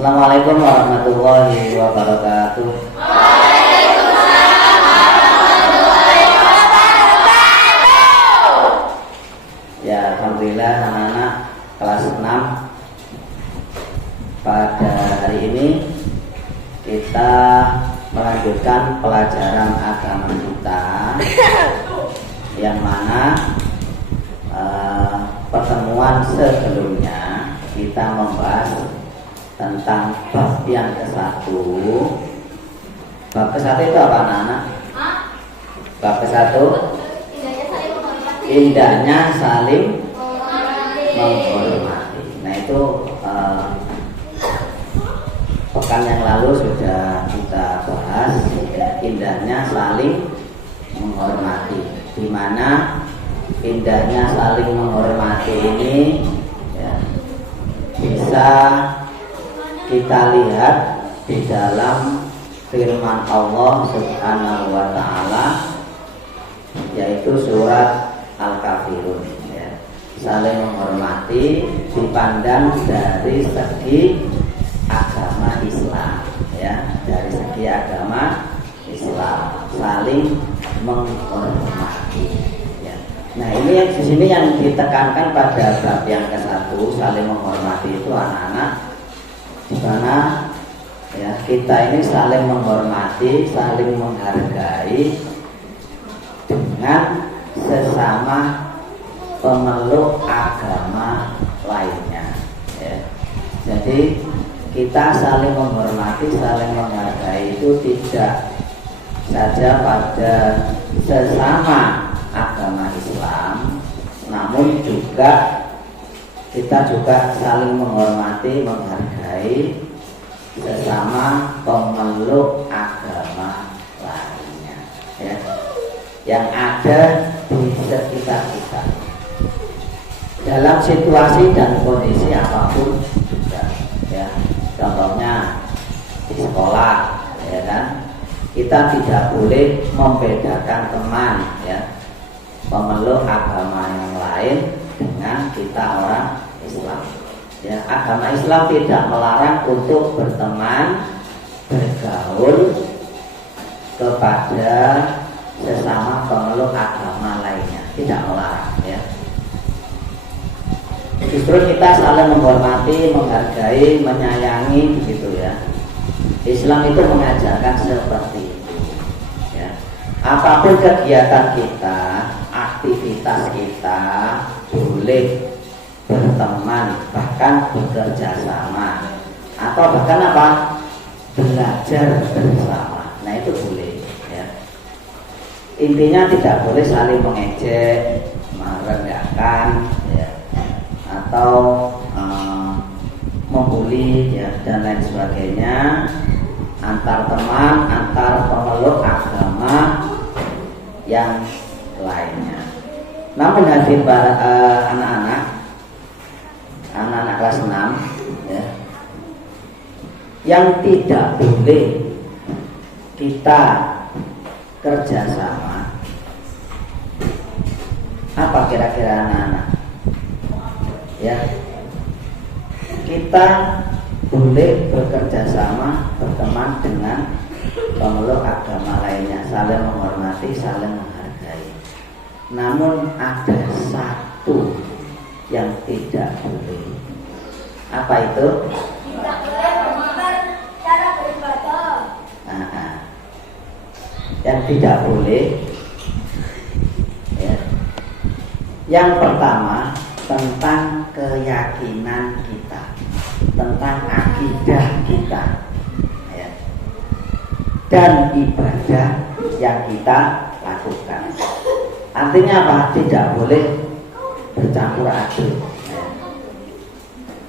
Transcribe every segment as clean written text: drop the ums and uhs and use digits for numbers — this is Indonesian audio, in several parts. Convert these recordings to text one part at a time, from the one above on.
Assalamualaikum warahmatullahi wabarakatuh. Waalaikumsalam warahmatullahi wabarakatuh. Ya, alhamdulillah anak-anak kelas 6. Pada hari ini kita melanjutkan pelajaran agama kita, yang mana pertemuan sebelumnya kita membahas tentang bab yang ke-1. Bab ke-1 itu apa, anak-anak? Bab ke-1 indahnya saling menghormati. Nah, itu pekan yang lalu sudah kita bahas, indahnya saling menghormati. Di mana indahnya saling menghormati ini ya, bisa kita lihat di dalam firman Allah Subhanahu wa Ta'ala, yaitu surat Al-Kafirun ya. Saling menghormati dipandang dari segi agama Islam ya, dari segi agama Islam saling menghormati ya. Nah, ini yang di sini yang ditekankan pada bab yang ke-1, saling menghormati itu, anak-anak, di mana ya, kita ini saling menghormati, saling menghargai dengan sesama pemeluk agama lainnya ya. Jadi kita saling menghormati, saling menghargai itu tidak saja pada sesama agama Islam, namun juga kita juga saling menghormati, menghargai sesama pemeluk agama lainnya ya, yang ada di sekitar kita dalam situasi dan kondisi apapun juga ya. Contohnya di sekolah ya kan, kita tidak boleh membedakan teman ya, pemeluk agama yang lain dengan kita orang Islam ya. Agama Islam tidak melarang untuk berteman, bergaul kepada sesama pemeluk agama lainnya, tidak melarang ya. Justru kita saling menghormati, menghargai, menyayangi begitu ya. Islam itu mengajarkan seperti itu ya. Apapun kegiatan kita, aktivitas kita, boleh berteman, bahkan bekerja sama, atau bahkan apa, belajar bersama. Nah, itu boleh ya. Intinya tidak boleh saling mengejek, merendahkan ya, atau membuli ya, dan lain sebagainya antar teman, antar pemeluk agama yang lainnya. Namun hadirin para anak-anak kelas 6 ya, yang tidak boleh kita kerjasama, apa kira-kira anak-anak ya? Kita boleh bekerja sama, berteman dengan pemeluk agama lainnya, saling menghormati, saling menghargai. Namun ada satu yang tidak boleh. Apa itu? Tidak boleh mengubah cara beribadah. Yang tidak boleh ya. Yang pertama, tentang keyakinan kita, tentang akidah kita ya, dan ibadah yang kita lakukan. Artinya apa? Tidak boleh bercampur aduk ya.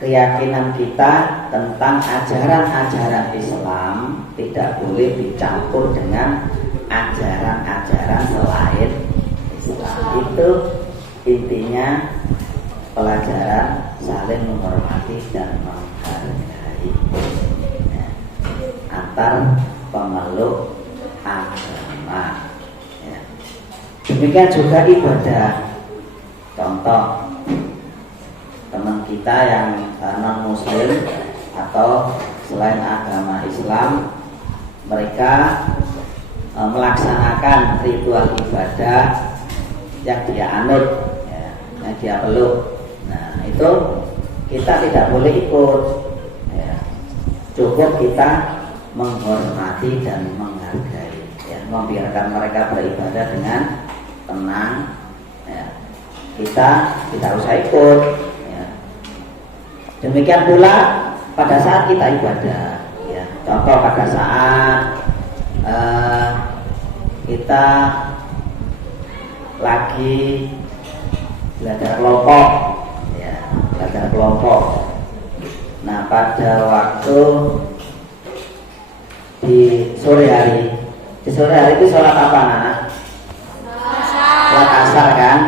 Keyakinan kita tentang ajaran-ajaran Islam tidak boleh dicampur dengan ajaran-ajaran selain Islam. Itu intinya pelajaran saling menghormati dan menghargai ya, antar pemeluk agama ya. Demikian juga ibadah. Contoh, teman kita yang non muslim atau selain agama Islam, mereka melaksanakan ritual ibadah yang dia anut, ya, yang dia peluk. Nah, itu kita tidak boleh ikut, ya. Cukup kita menghormati dan menghargai, ya, membiarkan mereka beribadah dengan tenang, ya. Kita tidak usah ikut, ya. Demikian pula pada saat kita ibadah, ya. Contoh pada saat kita lagi belajar kelompok, ya, belajar kelompok. Nah, pada waktu di sore hari itu sholat apa, Nana? Sholat asar kan?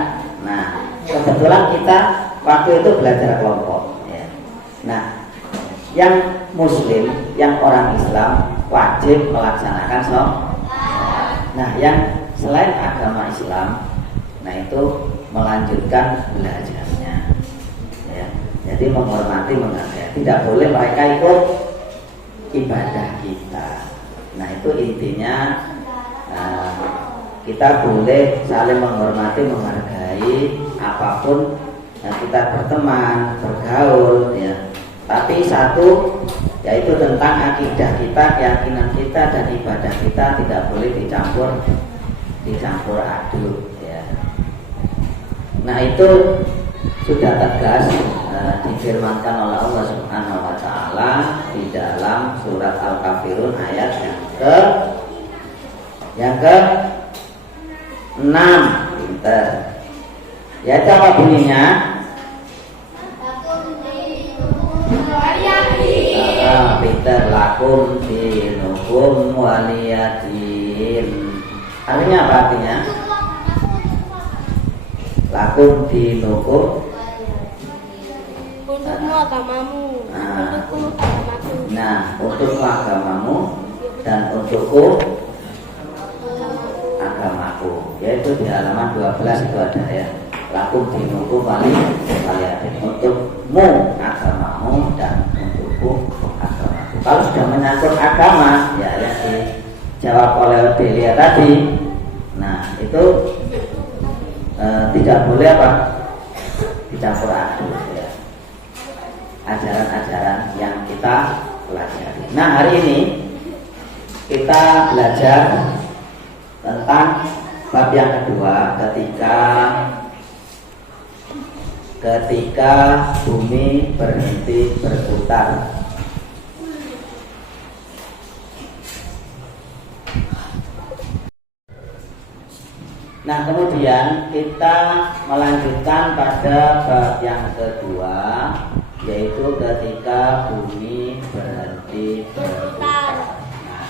Nah, kebetulan kita waktu itu belajar kelompok, ya. Nah, yang Muslim, yang orang Islam wajib melaksanakan sholat. Nah, yang selain agama Islam, nah itu melanjutkan belajarnya, ya. Jadi menghormati, menghargai. Tidak boleh mereka ikut ibadah kita. Nah, itu intinya, kita boleh saling menghormati, menghargai apapun yang kita berteman, bergaul, ya. Tapi satu, yaitu tentang akidah kita, keyakinan kita dan ibadah kita tidak boleh dicampur aduk, ya. Nah, itu sudah tegas difirmankan oleh Allah Subhanahu wa taala di dalam surat Al-Kafirun ayat yang ke-6. Pinter. Ya, apa bunyinya? Pinter. Lakum dinukum waliyadin. Artinya apa artinya? Lakum dinukum, untukmu agamamu, untukku agamaku. Nah, untukmu agamamu dan untukku agamaku. Yaitu di halaman 12 itu ada, ya. Lakum dinukum waliyadin. Untukmu agamamu dan untukku agamaku. Kalau sudah menyangkut agama, ya, yang dijawab oleh Delia tadi, nah itu tidak boleh apa? Dicampur aduk, ya. Ajaran-ajaran yang kita pelajari. Nah, hari ini kita belajar tentang bab yang kedua, ketika bumi berhenti berputar. Nah, kemudian kita melanjutkan pada bab yang kedua, yaitu ketika bumi berhenti berputar. Nah,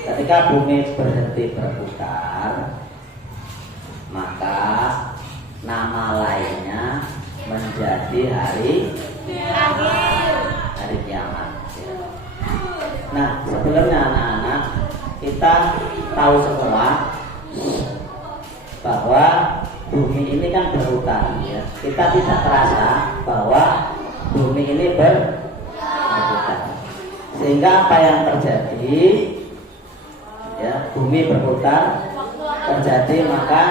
ketika bumi berhenti berputar, maka nama lainnya menjadi hari kiamat. Nah, sebelumnya anak-anak, kita tahu semua bahwa bumi ini kan berputar, ya. Kita tidak terasa bahwa bumi ini berputar. Sehingga apa yang terjadi, ya, bumi berputar terjadi, maka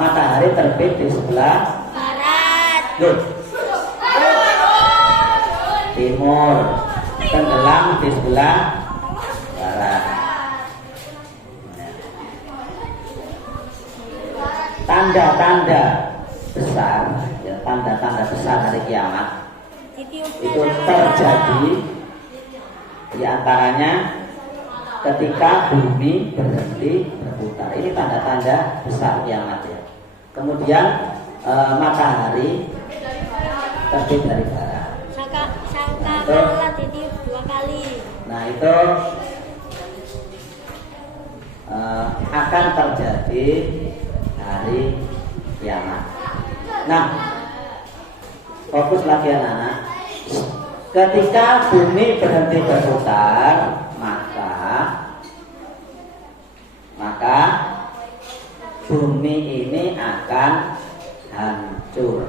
matahari terbit di sebelah Barat, timur, tenggelam di sebelah barat. Tanda-tanda besar, ya, tanda-tanda besar hari kiamat itu terjadi di antaranya ketika bumi berhenti berputar. Ini tanda-tanda besar kiamat, ya. Kemudian matahari terbit dari barat. Sangkakala ditiup 2 kali. Nah, itu akan terjadi hari kiamat. Nah, fokus lagi anak-anak. Ketika bumi berhenti berputar, maka bumi ini akan hancur,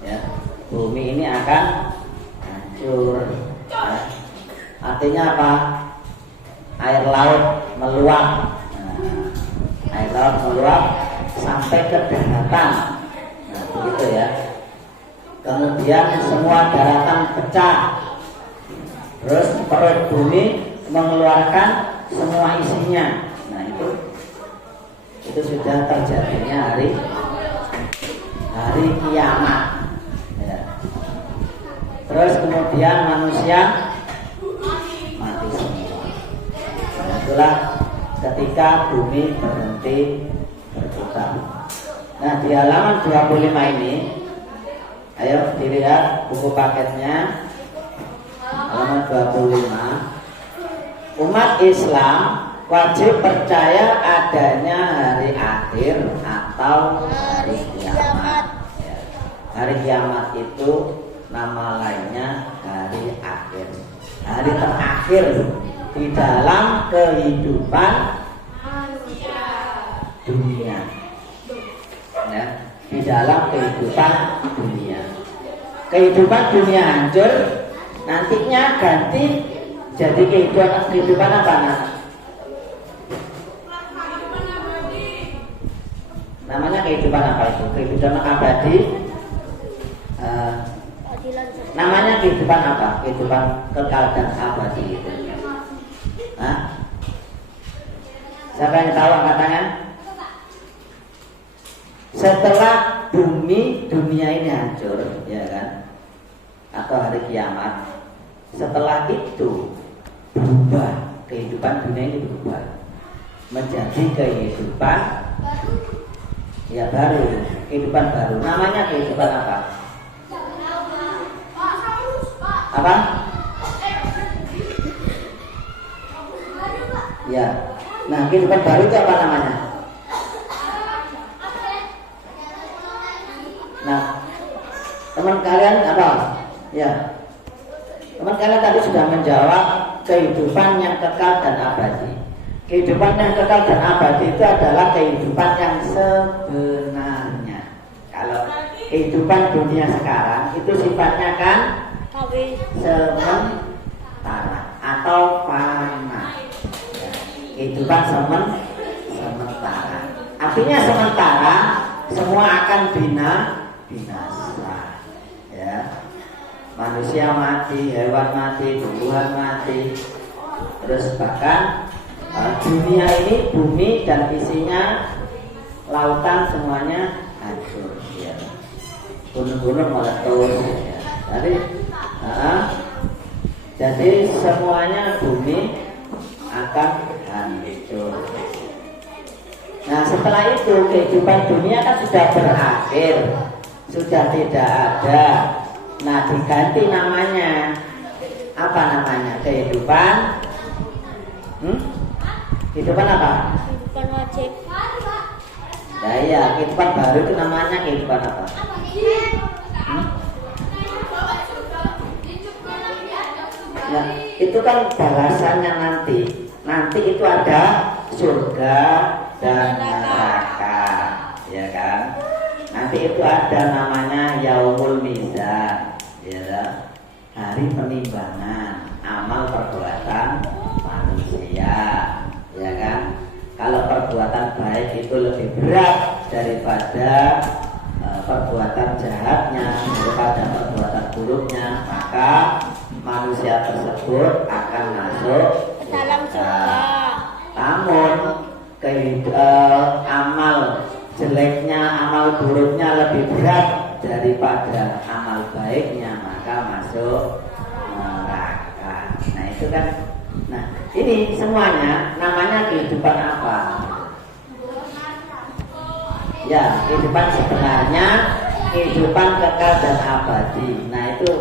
ya. Bumi ini akan hancur. Artinya apa? Air laut meluap. Air laut meluap sampai ke daratan. Nah, begitu ya. Kemudian semua daratan pecah. Terus perut bumi mengeluarkan semua isinya. Nah, itu sudah terjadinya hari kiamat. Ya. Terus kemudian manusia mati semua. Nah, itulah ketika bumi berhenti berputar. Nah, di halaman 25 ini, ayo dilihat buku paketnya, halaman 25. Umat Islam wajib percaya adanya hari akhir atau hari kiamat. Ya. Hari kiamat itu nama lainnya hari akhir, hari terakhir di dalam kehidupan dunia. Ya, di dalam kehidupan dunia. Kehidupan dunia hancur, nantinya ganti jadi kehidupan apa? Namanya kehidupan apa itu? Kehidupan abadi. Namanya kehidupan apa? Kehidupan kekal dan abadi itu. Hah? Siapa yang tahu angkat tangan? Setelah bumi dunia ini hancur, ya kan? Atau hari kiamat. Setelah itu berubah, kehidupan dunia ini berubah menjadi kehidupan ya baru, kehidupan baru. Namanya kehidupan apa? Apa? Ya. Nah, kehidupan baru itu apa namanya? Nah, teman kalian apa? Ya. Teman kalian tadi sudah menjawab kehidupan yang kekal dan abadi. Kehidupan yang kekal dan abadi itu adalah kehidupan yang sebenarnya. Kalau kehidupan dunia sekarang itu sifatnya kan sementara atau fana. Ya, kehidupan sementara. Artinya sementara, semua akan binasa. Ya. Manusia mati, hewan mati, tumbuhan mati. Terus bahkan dunia ini, bumi dan isinya, lautan semuanya hancur. Ya. Gunung-gunung meletus. Ya. Jadi semuanya bumi akan hancur. Nah, setelah itu kehidupan dunia kan sudah berakhir, sudah tidak ada. Nah, diganti namanya. Apa namanya? Kehidupan kehidupan apa? Kehidupan wajib. Ya, iya, kehidupan baru itu namanya kehidupan apa? Ya, itu kan balasannya nanti. Nanti itu ada surga dan neraka, ya kan? Nanti itu ada namanya yaumul mizan, ya, hari penimbangan amal perbuatan manusia, ya kan? Kalau perbuatan baik itu lebih berat daripada perbuatan jahatnya, daripada perbuatan buruknya, maka manusia tersebut akan masuk ke dalam surga. Namun amal jeleknya, amal buruknya lebih berat daripada amal baiknya, maka masuk neraka. Nah, itu kan. Nah, ini semuanya namanya kehidupan apa? Ya, kehidupan sebenarnya, kehidupan kekal dan abadi. Nah, itu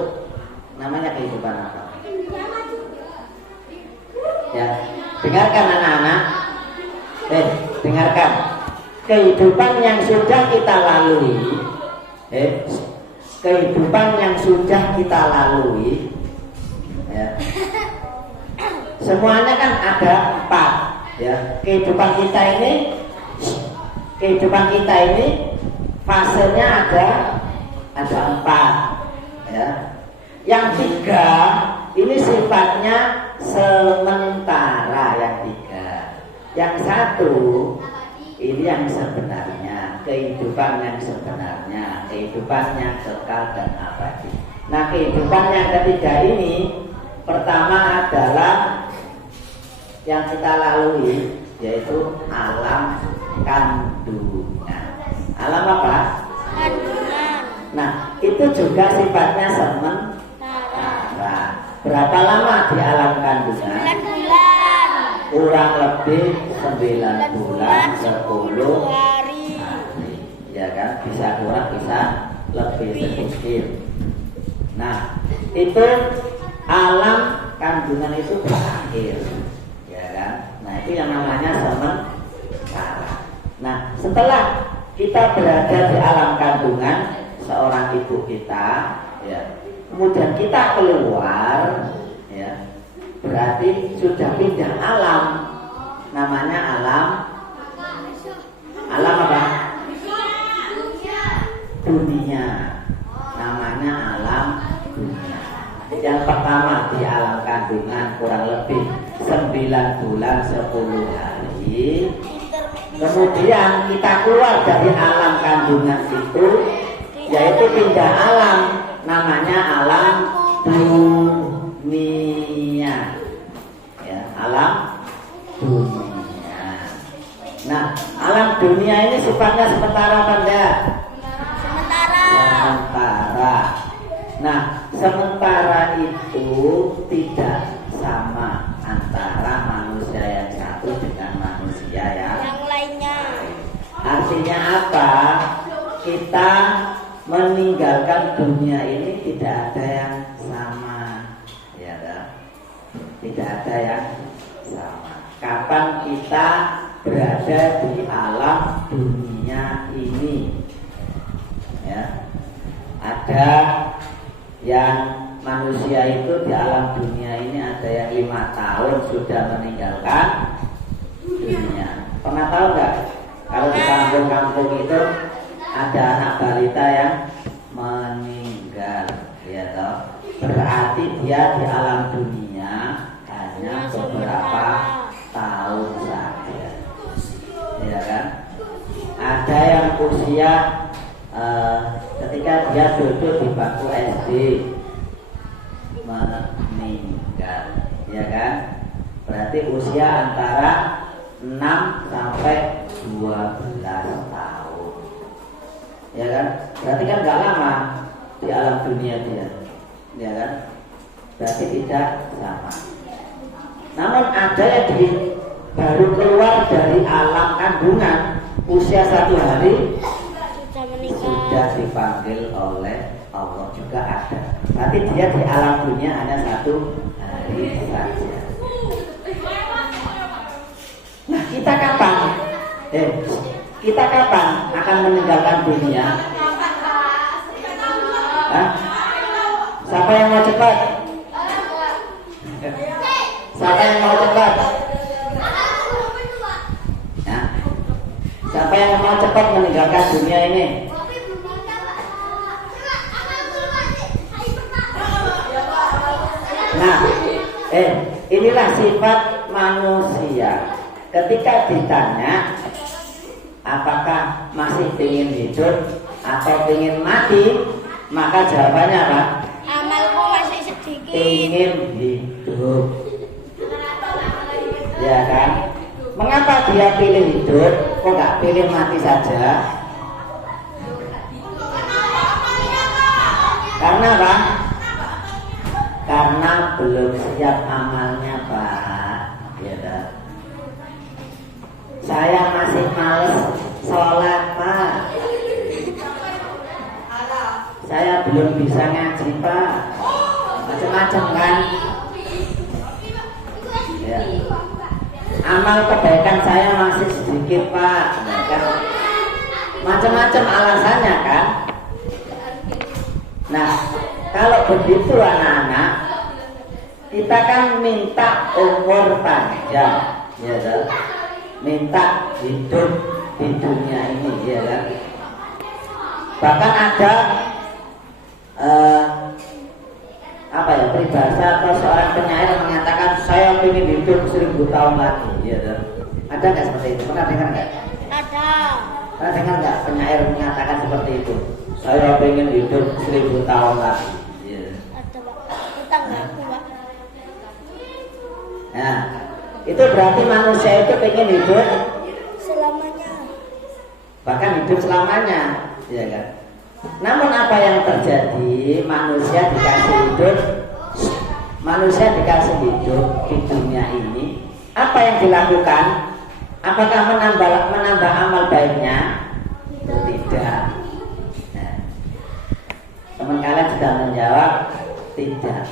namanya kehidupan apa? Ya, dengarkan anak-anak. Dengarkan. Kehidupan yang sudah kita lalui, kehidupan yang sudah kita lalui, ya, semuanya kan ada 4, ya. Kehidupan kita ini fasenya ada 4, ya. Yang 3 ini sifatnya sementara yang tiga. Yang satu ini yang sebenarnya, kehidupan yang sebenarnya, kehidupan yang kekal dan abadi. Nah, kehidupan yang ketiga ini pertama adalah yang kita lalui, yaitu alam kandungan. Alam apa? Kandungan. Nah, itu juga sifatnya sementara. Berapa lama di alam kandungan? 9 bulan. Kurang lebih 9 bulan 10 hari. Ya kan, bisa kurang bisa lebih sedikit. Nah, itu alam kandungan itu berakhir, ya kan? Nah, itu yang namanya sementara. Nah, setelah kita berada di alam kandungan seorang ibu kita, ya, kemudian kita keluar, ya, berarti sudah pindah alam. Namanya alam apa? Dunia. Namanya alam dunia. Yang pertama di alam kandungan kurang lebih 9 bulan 10 hari. Kemudian kita keluar dari alam kandungan itu, yaitu pindah alam. Namanya alam dunia, ya, alam dunia. Nah, alam dunia ini sifatnya sementara apa enggak? Sementara. Nah, sementara itu tidak sama antara manusia yang satu dengan manusia yang lainnya. Artinya apa? Kita meninggalkan dunia ini tidak ada yang sama, ya kan? Tidak ada yang sama. Kapan kita berada di alam dunia ini, ya, ada yang manusia itu di alam dunia ini ada yang 5 tahun sudah meninggalkan dunia. Pernah tahu nggak? Kalau di kampung-kampung itu ada anak balita yang meninggal, ya toh? Berarti dia di alam dunia hanya beberapa tahun saja, ya kan? Ada yang usia ketika dia duduk di bangku SD meninggal, ya kan? Berarti usia antara 6 sampai 12 tahun, ya kan? Berarti kan nggak lama di alam dunia dia, ya kan? Berarti tidak sama. Namun ada yang baru keluar dari alam kandungan usia 1 hari sudah dipanggil oleh Allah, juga ada. Tapi dia di alam dunia hanya 1 hari saja. Nah, kita kapan? Kita kapan akan meninggalkan dunia? Hah? Siapa yang mau cepat? Siapa yang mau cepat? Nah, siapa yang mau cepat meninggalkan dunia ini? Nah, inilah sifat manusia. Ketika ditanya apakah masih ingin hidup atau ingin mati, maka jawabannya apa? Amalku masih sedikit. Ingin hidup, ya kan? Mengapa dia pilih hidup? Kok nggak pilih mati saja? Karena apa? Karena belum siap amalnya, Pak. Ya kan? Saya masih males sholat, Pak. Saya belum bisa ngaji, Pak. Macam-macam kan? Ya. Amal kebaikan saya masih sedikit, Pak. Ya kan? Macam-macam alasannya kan? Nah, kalau begitu anak-anak, kita kan minta umur panjang, ya kan? Minta hidup di dunia ini, ya kan? Bahkan ada apa ya, peribahasa atau seorang penyair mengatakan saya ingin hidup 1000 tahun lagi, ya kan? Ada nggak seperti itu? Pernah dengar nggak? Ada. Pernah dengar nggak penyair mengatakan seperti itu? Saya ingin hidup 1000 tahun lagi. Ya. Ada Pak. Tetanggaku Pak. Nah, itu berarti manusia itu ingin hidup Selamanya. bahkan hidup selamanya, ya kan? Namun apa yang terjadi? Manusia dikasih hidup di dunia ini. Apa yang dilakukan? Apakah menambah amal baiknya? Tidak. Nah, teman kalian sudah menjawab tidak.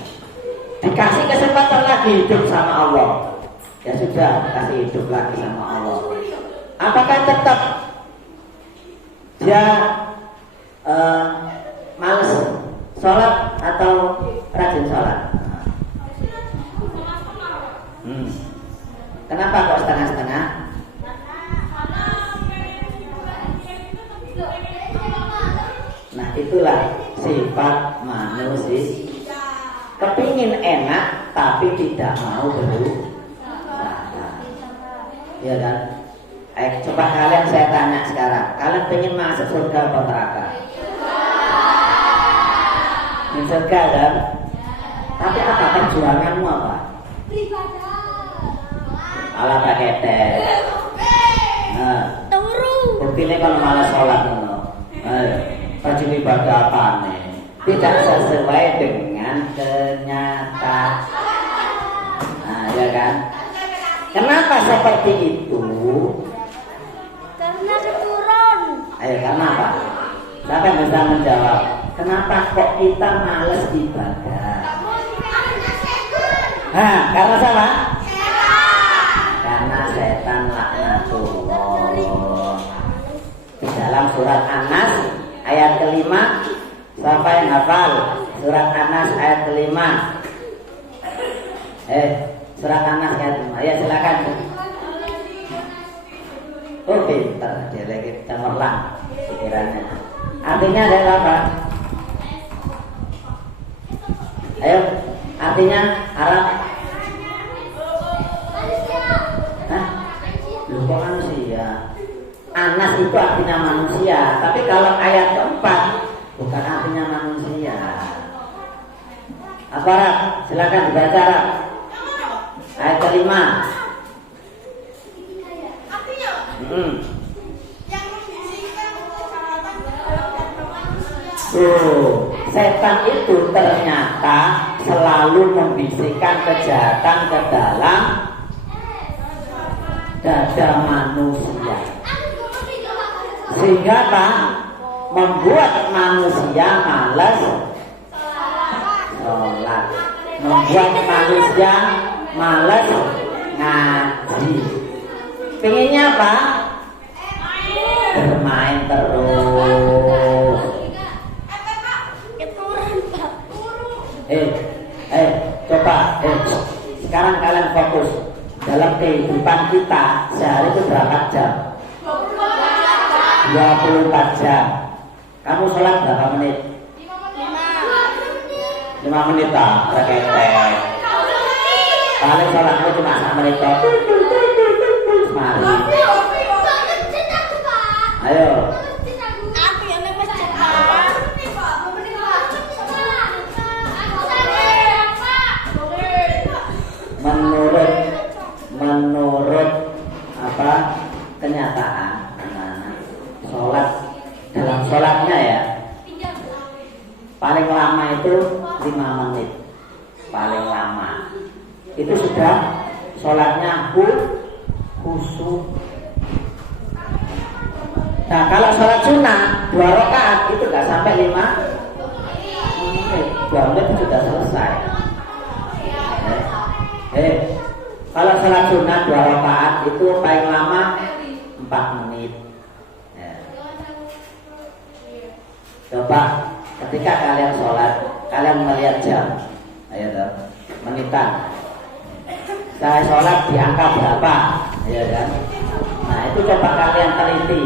Dikasih kesempatan lagi hidup sama Allah, ya sudah, kasih hidup lagi sama Allah. Apakah tetap dia males sholat atau rajin sholat? Kenapa kok setengah-setengah? Nah, itulah sifat manusia. Kepingin enak tapi tidak mau berusaha. Ya kan? Coba kalian saya tanya sekarang, kalian pengen masuk surga atau neraka? Ingin surga kan? Tapi apa perjuanganmu apa? Ala pakai tes. Nah, buktinya kalau malah sholat baju ibadah apa nih? Tidak sesuai dengan kenyataan. Nah, ya kan? Kenapa seperti itu? Karena keturun. Ayo, karena apa? Siapa yang bisa menjawab? Kenapa kok kita males ibadah? Nah, karena siapa? Karena setan laknatullah. Di dalam surat An-Nas ayat kelima, siapa yang hafal? Surat An-Nas ayat kelima. Surat An-Nas ayat 5. Ya silakan. Oh pintar, dia lagi cemerlang pikirannya. Artinya ada apa? Ayo, artinya Arab. Hah? Loh, kok manusia? Anas itu artinya manusia, tapi kalau ayat keempat bukan artinya manusia. Apa Arab? Silakan dibaca Arab. Ayat kelima. Setan itu ternyata selalu membisikkan kejahatan ke dalam dada manusia, sehingga apa? Membuat manusia malas sholat, membuat manusia malas ngaji. Pengennya apa? Bermain terus. Coba sekarang kalian fokus dalam kehidupan kita sehari itu berapa jam? 24 jam. Kamu sholat berapa menit? 5 menit tak? Reketek. Paling sholatmu cuma 1 menit kok. Mari. Ayo. Aku yang masjid Pak. Menurut apa kenyataan sholat, dalam sholatnya ya paling lama itu 5 menit, paling lama itu sudah sholatnya khusyuk. Nah kalau sholat sunnah 2 rakaat itu nggak sampai 5 menit, 2 menit itu sudah selesai. Kalau sholat sunnah 2 rakaat itu paling lama 4 menit. Coba ketika kalian sholat, kalian melihat jam, ayo dong, menitan. Saya sholat di angka berapa, ya kan? Nah itu coba kalian teliti.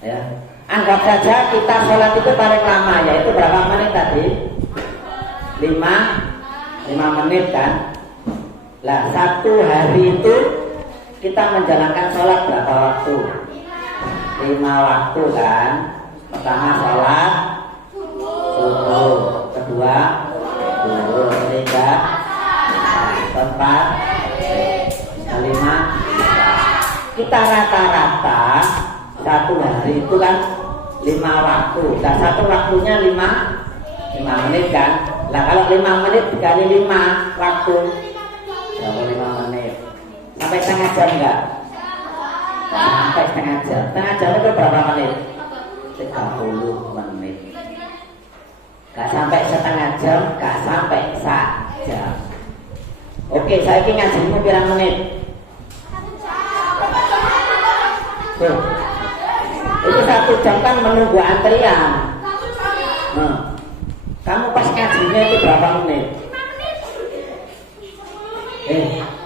Ya, anggap saja kita sholat itu paling lama, yaitu berapa menit tadi? 5 menit kan. Lah satu hari itu kita menjalankan sholat berapa waktu? 5 waktu kan. Pertama sholat subuh, kedua zuhur, ketiga keempat, kelima. Kita rata-rata satu hari itu kan 5 waktu. Nah satu waktunya 5 menit kan. Nah kalau 5 menit dikali 5 waktu, 5 menit. Sampai setengah jam enggak? Sampai setengah jam. Setengah jam itu berapa menit? 30 menit. Gak sampai setengah jam, gak sampai jam. Oke, saya ingin ngajimu berapa menit? Tuh. Itu 1 jam kan menunggu antrian. Nah, kamu pas ngajinya itu berapa menit?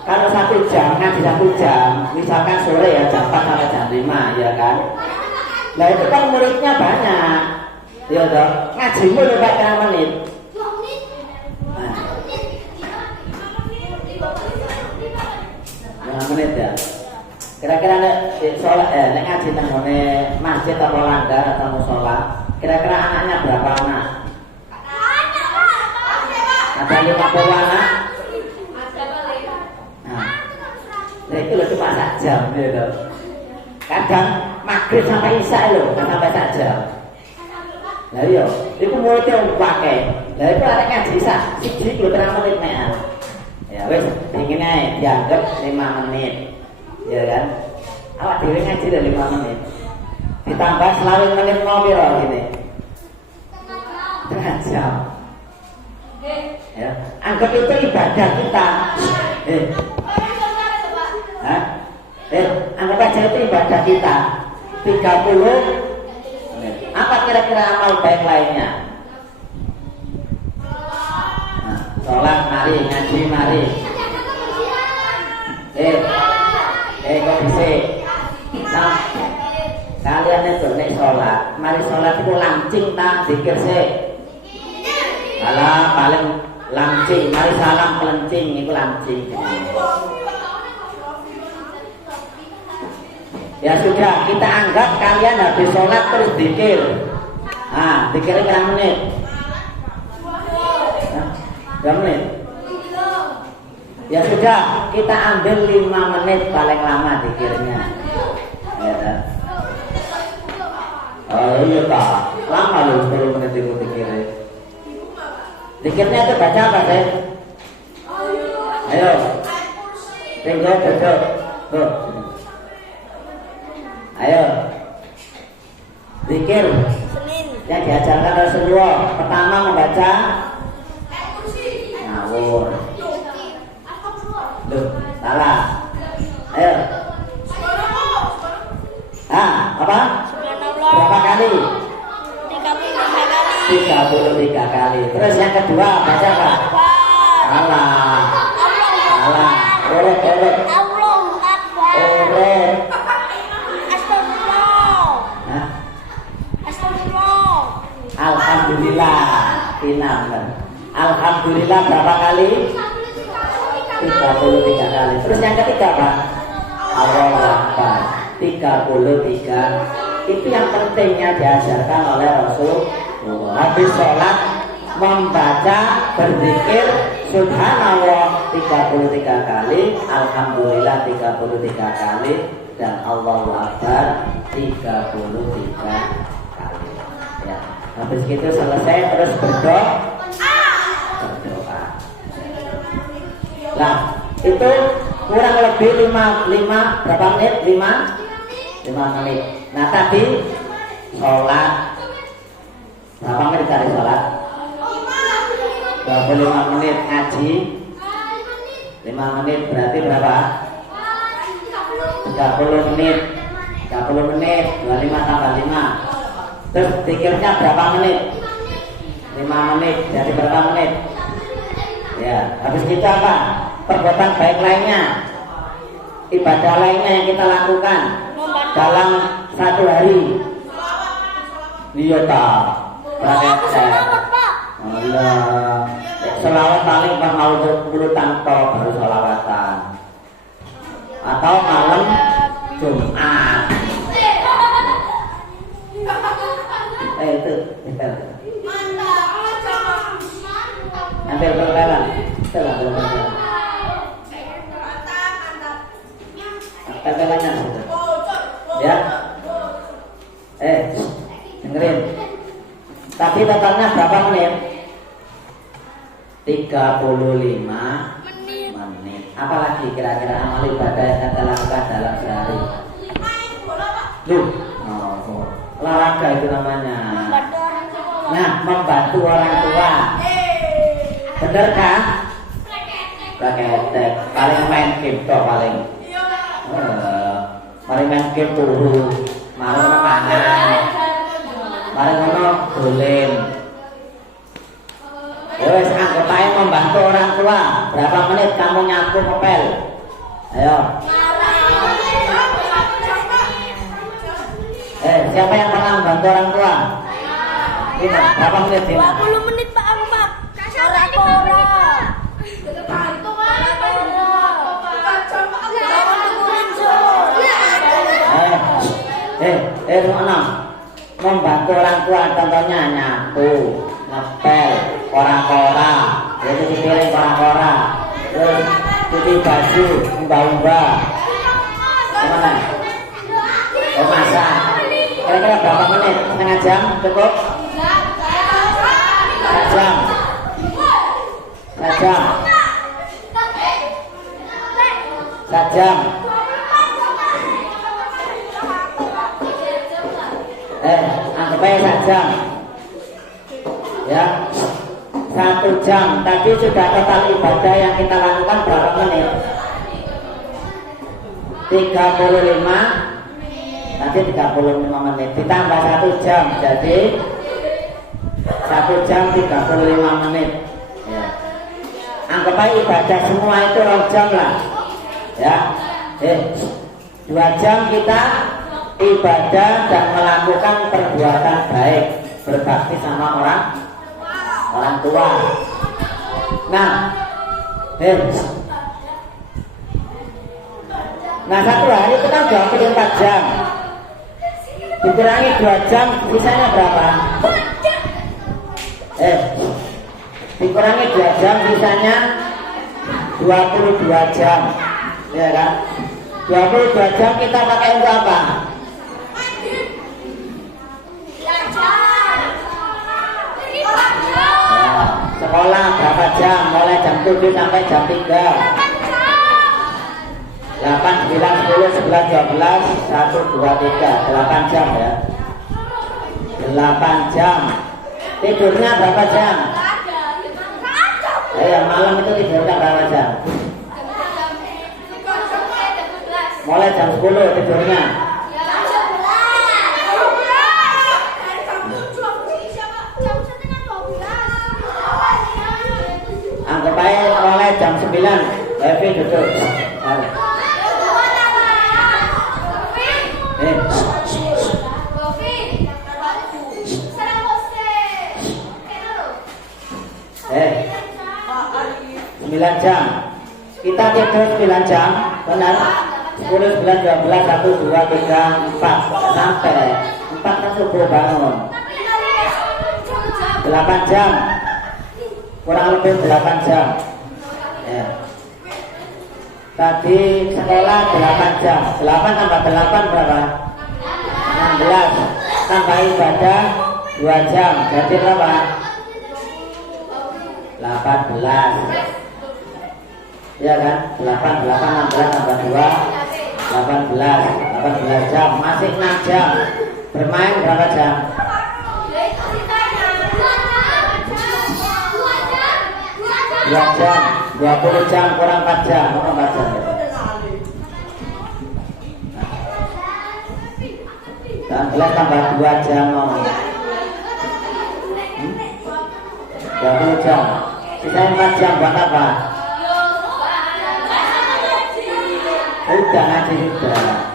Kalau 1 jam, ngaji 1 jam, misalkan sore ya jam 4 sampai jam 5 ya kan. Nah itu kan muridnya banyak. Ya toh, ngajimu berapa berapa menit? Nah, 5 menit ya. Kira-kira nek ngaji nang masjid atau langgar atau musola, kira-kira anaknya berapa anak? Ada 50 anak? Nah itu loh cuma 1 jam gitu. Kadang maghrib sampai isya loh, kan sampai 1 jam. Lah iya, itu muridnya pakai. Lah itu ada ngaji siji kilo menit mean. Ya wes, ingin aja dianggap 5 menit. Ya kan? Awak dhewe ngaji 5 menit. Ditambah selalu menit mau piro gini. Setengah jam. Ya, anggap itu ibadah kita. Anggap aja itu ibadah kita 30 menit. Apa kira-kira amal baik lainnya? Nah, sholat mari, ngaji mari. Kok bisa? Nah, kalian itu nek sholat, mari sholat itu lancing tak zikir sih. Alah paling lancing, mari salam pelencing itu lancing. Ya sudah, kita anggap kalian habis sholat terus zikir. Ah, zikirnya berapa menit? 2 menit. Ya sudah, kita ambil 5 menit paling lama zikirnya. Ya. Oh iya pak, lama loh 10 menit itu zikirnya. Zikirnya itu baca apa sih? Ayo, tinggal duduk. Tuh. Ayo, zikir yang diajarkan Rasulullah. Pertama membaca ngawur. Loh, salah. Ayo. Apa? Berapa kali? 33 kali. Terus yang kedua baca apa? Allah. Urut. Alhamdulillah. Alhamdulillah berapa kali? 33 kali. Terus yang ketiga Pak? Allahu Akbar. 33. Itu yang pentingnya diajarkan oleh Rasulullah. Habis sholat membaca berzikir Subhanallah 33 kali, Alhamdulillah 33 kali, dan Allahu Akbar 33 kali. Ya. Habis itu selesai terus berdoa. Nah, itu kurang lebih 5 berapa menit? 5 menit. Nah, tadi sholat berapa menit tadi sholat? 25 menit. Ngaji 5 menit berarti berapa? 30 menit. 30 menit 25 tambah 5. Terus zikirnya berapa menit? 5 menit. Jadi berapa menit? Ya, habis itu apa? Perbuatan baik lainnya, ibadah lainnya yang kita lakukan dalam 1 hari. Iya tak? Allah. selawat paling pas mau urutan to baru selawatan. Atau malam Jumat. Itu. Ambil perkenalan. Perkenalannya sudah. Ya. Dengerin. Tapi totalnya berapa menit? 35 menit. Apalagi kira-kira amal ibadah yang kita lakukan dalam sehari? Olahraga itu namanya. Nah, membantu orang tua. Bener kan? Raketek. Paling main game toh paling. Paling main game turu. Malu makanan. Paling ngono dolen. Wes anggap aja membantu orang tua. Berapa menit kamu nyapu ngepel? Ayo. Siapa yang pernah membantu orang tua? Dina, berapa menit Dina? 20 menit Pak Ahmad. Kora-kora. Membantu orang tua contohnya nyapu, ngepel, kora-kora, jadi piring kora-kora, terus cuci baju, umba-umba, gimana? Masak. Kira-kira berapa menit? Setengah jam cukup? Sejam. Anggap aja sejam. Ya. 1 jam. Tadi sudah total ibadah yang kita lakukan berapa menit? 35. Tadi 35 menit. Ditambah 1 jam. Jadi 1 jam 35 menit. Ya. Anggap aja ibadah semua itu 2 jam lah. Ya. 2 jam kita ibadah dan melakukan perbuatan baik, berbakti sama orang tua. Nah, satu hari itu kan 24 jam. Dikurangi 2 jam, sisanya berapa? Dikurangi 2 jam, sisanya 22 jam. Ya kan? 22 jam kita pakai untuk apa? Sekolah berapa jam? Mulai jam 7 sampai jam 3. 8, 9, 10, 11, 12, 1, 2, 3 8 jam ya. 8 jam. Tidurnya berapa jam? Malam itu tidurnya berapa jam? Mulai jam 10 tidurnya. Anggap aja mulai jam 9 Evi duduk. Sembilan jam. Kita tidur 9 jam, benar? 10, 11, 12, 1, 2, 3, 4 sampai 4 kan subuh bangun. 8 jam. Kurang lebih 8 jam. Ya. Tadi sekolah 8 jam. 8 tambah 8 berapa? 16. Tambah ibadah 2 jam. Jadi berapa? 18. Ya kan? 8, 16 tambah 2 18 jam. Masih 6 jam. Bermain berapa jam? 2 jam. 20 jam kurang 4 jam. 4 jam. Dan 11 tambah 2 jam. 20 jam. Sisa 4 jam buat apa? Udah ngaji sudah.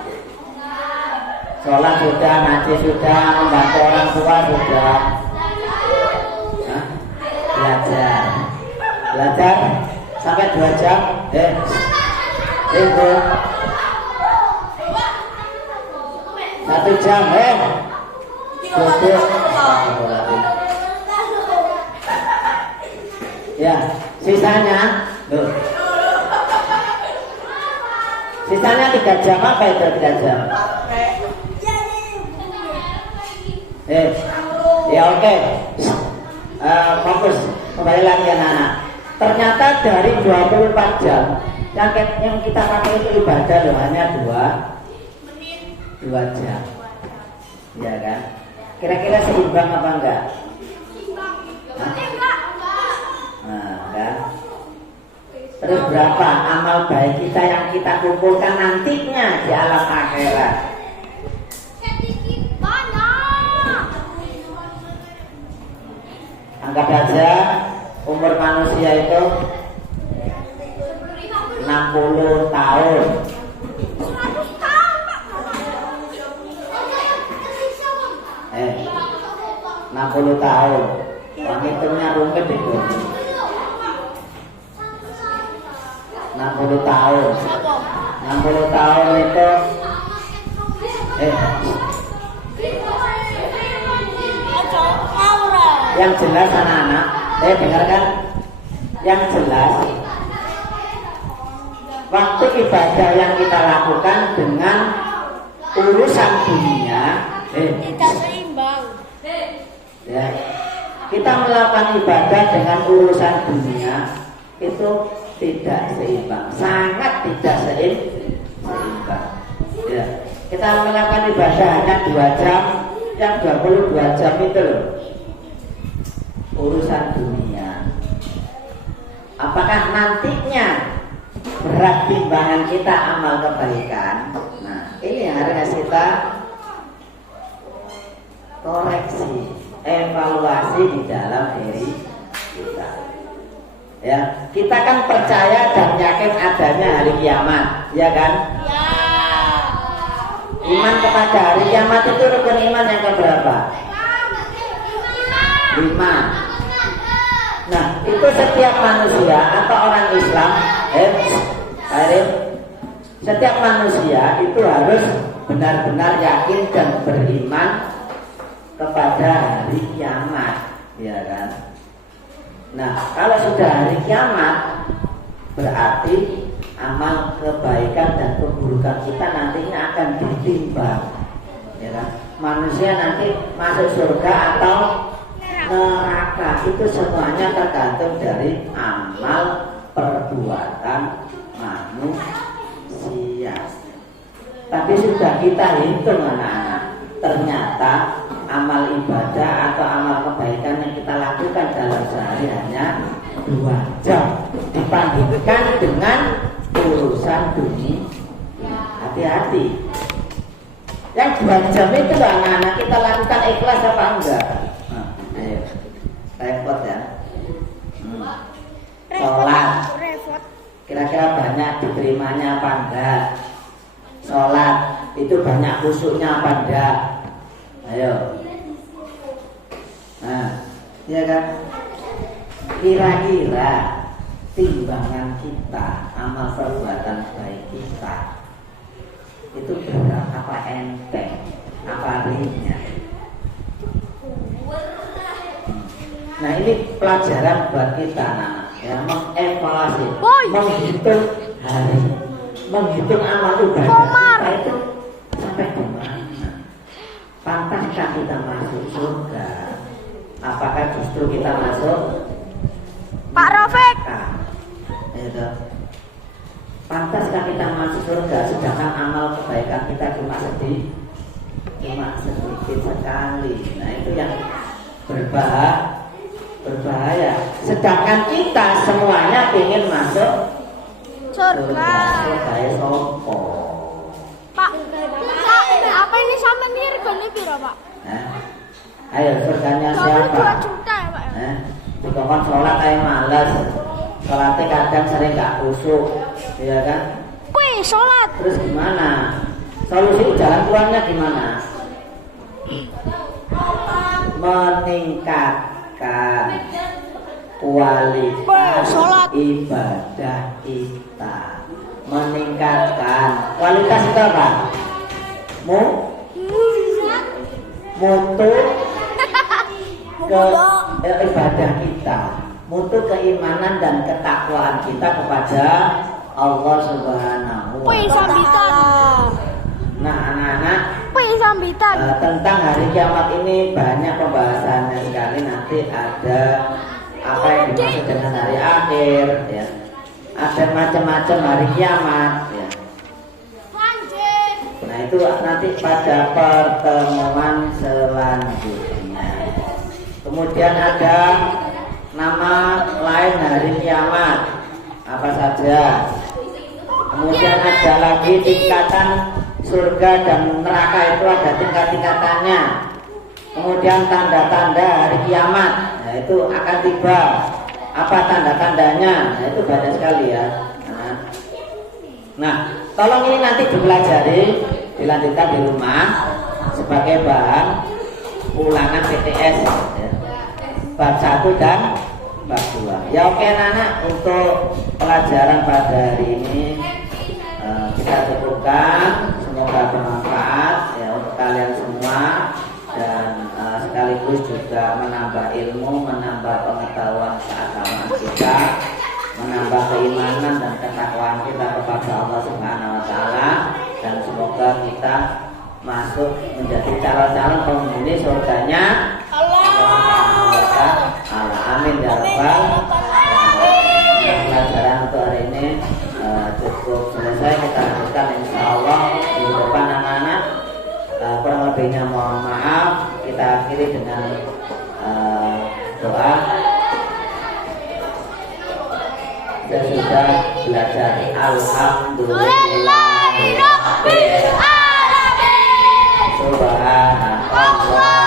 Sholat sudah, ngaji sudah, membantu orang tua sudah. Belajar. belajar sampai 2 jam. Bro. 1 jam. Duduk. Ya, sisanya loh. Sisanya 3 jam apa itu 3 jam? Ya oke. Fokus kembali lagi anak-anak. Ternyata dari 24 jam yang kita pakai itu ibadah loh hanya 2 jam. Ya kan? Kira-kira seimbang apa enggak? Nah, kan? Terus berapa amal baik kita yang kita kumpulkan nantinya di alam akhirat? Anggap aja umur manusia itu 60 tahun. 60 tahun. Orang hitungnya rumit itu. 60 tahun. 60 tahun itu yang jelas anak-anak, dengarkan. Yang jelas waktu ibadah yang kita lakukan dengan urusan dunia tidak seimbang. Ya, kita melakukan ibadah dengan urusan dunia itu tidak seimbang, sangat tidak seimbang. Ya, kita melakukan ibadah hanya 2 jam, yang 22 jam itu loh urusan dunia. Apakah nantinya berat timbangan kita amal kebaikan? Nah, ini yang harus kita koreksi, evaluasi di dalam diri kita. Ya, kita kan percaya dan yakin adanya hari kiamat, ya kan? Ya. Iman kepada hari kiamat itu rukun iman yang keberapa? 5. Nah, itu setiap manusia atau orang Islam, setiap manusia itu harus benar-benar yakin dan beriman kepada hari kiamat, ya kan? Nah, kalau sudah hari kiamat, berarti amal kebaikan dan keburukan kita nantinya akan ditimbang, ya kan? Manusia nanti masuk surga atau neraka itu semuanya tergantung dari amal perbuatan manusia. Tapi sudah kita hitung anak-anak, ternyata amal ibadah atau amal kebaikan yang kita lakukan dalam sehari hanya 2 jam dibandingkan dengan urusan dunia. Hati-hati. Yang 2 jam itu anak-anak kita lakukan ikhlas apa enggak? Ayo, repot ya. Sholat kira-kira banyak diterimanya apa enggak? Sholat itu banyak khusyuknya apa enggak? Ayo. Nah, ya kan? Kira-kira timbangan kita, amal perbuatan baik kita itu berat apa enteng? Apa ringan? Nah, ini pelajaran buat kita anak, ya, mengevaluasi, menghitung hari, menghitung amal ibadah kita itu sampai di mana. Pantaskah kita masuk surga? Apakah justru kita masuk Pak Rafiq? Ya, pantaskah kita masuk surga sedangkan amal kebaikan kita cuma sedikit sekali. Nah, itu yang berbahaya. Sedangkan kita semuanya ingin masuk surga. Surga sopo. Pak, apa ini sampai nih regane piro, Pak? Ayo, surganya siapa? 2 juta ya, Pak. Bukan sholat kayak malas. Sholatnya kadang sering gak khusyuk, ya kan? Wih, sholat. Terus gimana? Solusi jalan keluarnya gimana? Meningkatkan kualitas Sholat. ibadah kita, meningkatkan kualitas itu apa? Mutu ke ibadah kita, mutu keimanan dan ketakwaan kita kepada Allah Subhanahu wa Ta'ala. Nah, anak-anak, tentang hari kiamat ini banyak pembahasannya sekali. Nanti ada apa yang dimaksud dengan hari akhir, ya. Ada macam-macam hari kiamat, ya. Nah, itu nanti pada pertemuan selanjutnya. Kemudian ada nama lain hari kiamat apa saja. Kemudian ada lagi tingkatan surga dan neraka, itu ada tingkat-tingkatannya. Kemudian tanda-tanda hari kiamat, nah, itu akan tiba. Apa tanda-tandanya? Nah, itu banyak sekali ya. Nah, tolong ini nanti dipelajari, dilanjutkan di rumah sebagai bahan ulangan PTS, ya. Bab 1 dan bab 2. Ya, oke anak-anak, untuk pelajaran pada hari ini kita cukupkan. Semoga bermanfaat ya untuk kalian semua, dan sekaligus juga menambah ilmu, menambah pengetahuan keagamaan kita, menambah keimanan dan ketakwaan kita kepada Allah Subhanahu wa Ta'ala, dan semoga kita masuk menjadi calon-calon penghuni surganya Allah Subhanahu wa Ta'ala. Amin ya rabbal alamin. Pelajaran untuk hari ini cukup selesai, kita lanjutkan insyaallah di depan anak-anak. Kurang lebihnya mohon maaf. Kita akhiri dengan doa. Kita sudah belajar alhamdulillahirabbil alamin. Subhanallah.